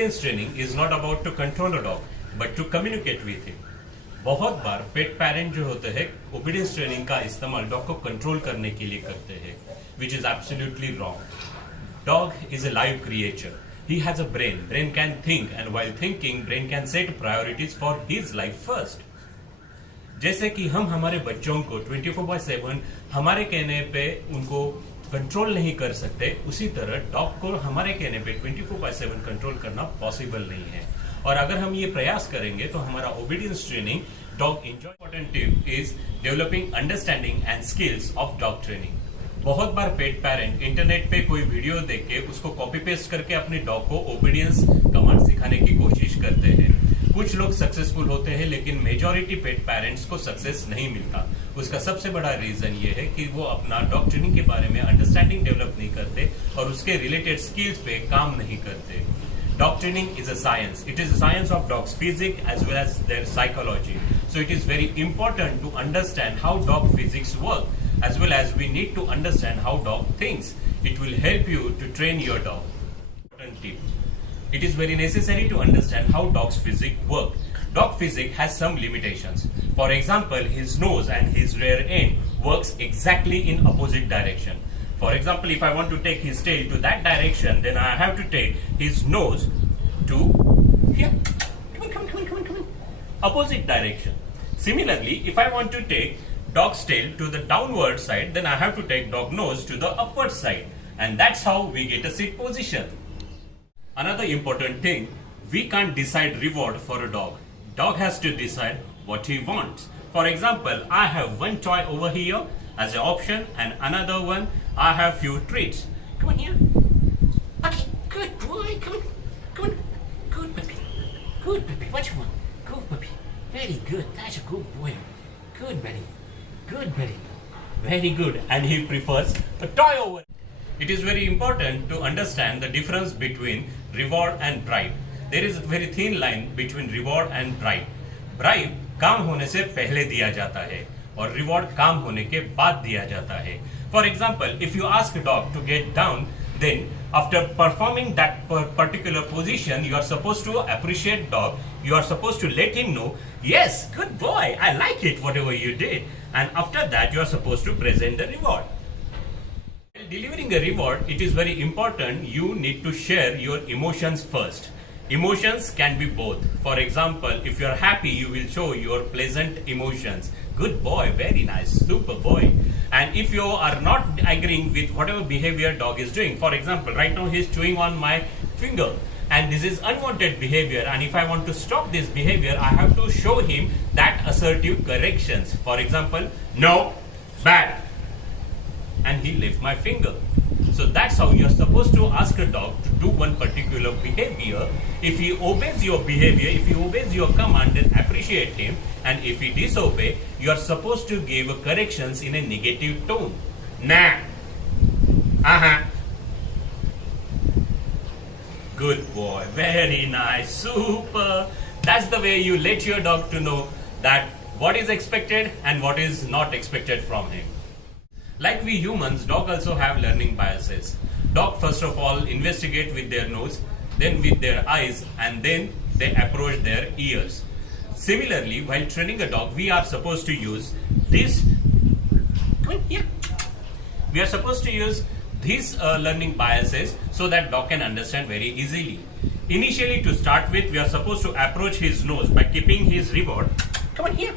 obedience training is not about to control a dog, but to communicate with him. बहुत बार पेट parent जो होते हैं obedience training का इस्तेमाल डॉग को कंट्रोल करने के लिए करते हैं, which is absolutely wrong. Dog is a live creature. He has a brain. Brain can think, and while thinking, brain can set priorities for his life first. जैसे कि हम हमारे बच्चों को 24/7 हमारे कहने पे उनको कंट्रोल नहीं कर सकते, उसी तरह डॉग को हमारे कहने पे 24/7 कंट्रोल करना पॉसिबल नहीं है. और अगर हम ये प्रयास करेंगे तो हमारा obedience training dog enjoy. Important tip is developing understanding and skills of dog training. बहुत बार पेट पेरेंट इंटरनेट पे कोई वीडियो देख के उसको कॉपी पेस्ट करके अपने डॉग को ओबीडियंस कमांड सिखाने की कोशिश करते हैं. कुछ लोग सक्सेसफुल होते हैं, लेकिन मेजॉरिटी पेट पेरेंट्स को सक्सेस नहीं मिलता. उसका सबसे बड़ा रीजन ये है कि वो अपना डॉग ट्रेनिंग के बारे में अंडरस्टैंडिंग डेवलप नहीं करते और उसके रिलेटेड स्किल्स पे काम नहीं करते. Dog training is a science. It is a science of dogs' physique as well as their psychology. So it is very important to understand how dog physiques work, as well as we need to understand how dog thinks. It will help you to train your dog. Important tip. It is very necessary to understand how dog's physique work. Dog physique has some limitations. For example, his nose and his rear end works exactly in opposite direction. For example, if I want to take his tail to that direction, then I have to take his nose to here. Come on. Opposite direction. Similarly, if I want to take dog's tail to the downward side, then I have to take dog nose to the upward side. And that's how we get a sit position. Another important thing, we can't decide reward for a dog. Dog has to decide what he wants. For example, I have one toy over here as an option, and another one I have few treats. Come on here. Okay, good boy. Come on. Good puppy. Good puppy. What you want? Good puppy. Very good. That's a good boy. Good buddy. Good buddy. Very good. And he prefers a toy over. It is very important to understand the difference between reward and bribe. There is a very thin line between reward and bribe. Bribe काम होने से पहले दिया जाता है और reward काम होने के बाद दिया जाता है. For example, if you ask a dog to get down, then after performing that particular position, you are supposed to appreciate dog. You are supposed to let him know, yes, good boy, I like it, whatever you did. And after that, you are supposed to present the reward. While delivering a reward, it is very important you need to share your emotions first. Emotions can be both. For example, if you are happy, you will show your pleasant emotions. Good boy, very nice, super boy. And if you are not agreeing with whatever behavior dog is doing, for example, right now he is chewing on my finger, and this is unwanted behavior, and if I want to stop this behavior, I have to show him that assertive corrections. For example, no, bad, and he left my finger. So that's how you're supposed to ask a dog to do one particular behavior. If he obeys your behavior, if he obeys your command, then appreciate him. And if he disobeys, you are supposed to give corrections in a negative tone. Nah. Good boy. Very nice. Super. That's the way you let your dog to know that what is expected and what is not expected from him. Like we humans, dogs also have learning biases. Dog first of all investigate with their nose, then with their eyes, and then they approach their ears. Similarly, while training a dog, we are supposed to use this. Come on here. We are supposed to use these learning biases so that dog can understand very easily. Initially, to start with, we are supposed to approach his nose by keeping his reward. Come on here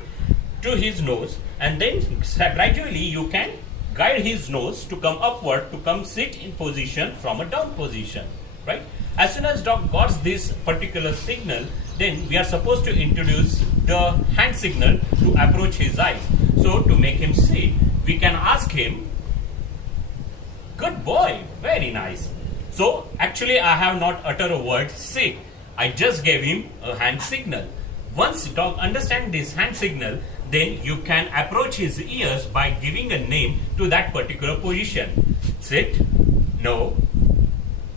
to his nose, and then gradually you can guide his nose to come upward, to come sit in position from a down position, right? As soon as dog got this particular signal, then we are supposed to introduce the hand signal to approach his eyes. So to make him sit, we can ask him, good boy, very nice. So actually I have not uttered a word sit. I just gave him a hand signal. Once dog understands this hand signal, then you can approach his ears by giving a name to that particular position. Sit, no,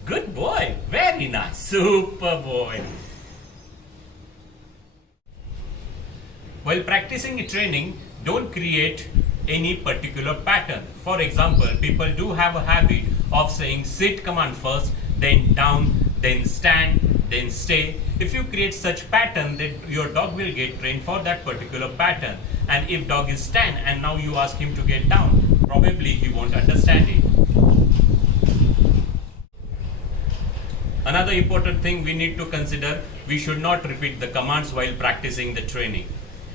good boy, very nice, super boy. While practicing training, don't create any particular pattern. For example, people do have a habit of saying sit command first, then down, then stand, then stay. If you create such pattern, then your dog will get trained for that particular pattern. And if dog is stand and now you ask him to get down, probably he won't understand it. Another important thing we need to consider, we should not repeat the commands while practicing the training.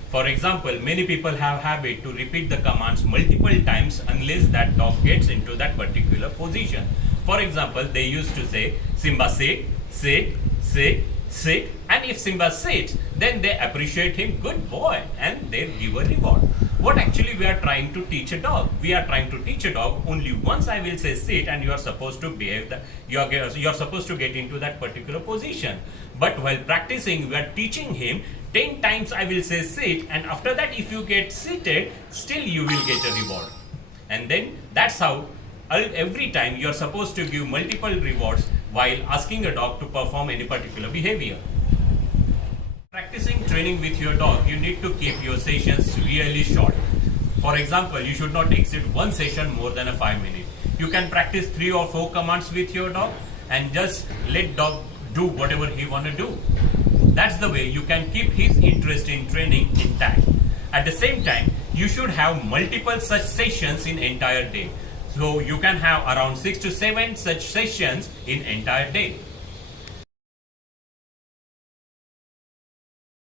For example, many people have habit to repeat the commands multiple times unless that dog gets into that particular position. For example, they used to say, Simba sit, sit, sit, sit, and if Simba sits, then they appreciate him, good boy, and they give a reward. What actually we are trying to teach a dog? We are trying to teach a dog only once I will say sit and you are supposed to behave that, you are supposed to get into that particular position. But while practicing, we are teaching him 10 times I will say sit, and after that if you get seated, still you will get a reward. And then that's how every time you are supposed to give multiple rewards while asking a dog to perform any particular behavior. Practicing training with your dog, you need to keep your sessions really short. For example, you should not exceed one session more than a 5 minutes. You can practice 3 or 4 commands with your dog and just let dog do whatever he want to do. That's the way you can keep his interest in training intact. At the same time, you should have multiple such sessions in entire day. So you can have around 6 to 7 such sessions in entire day.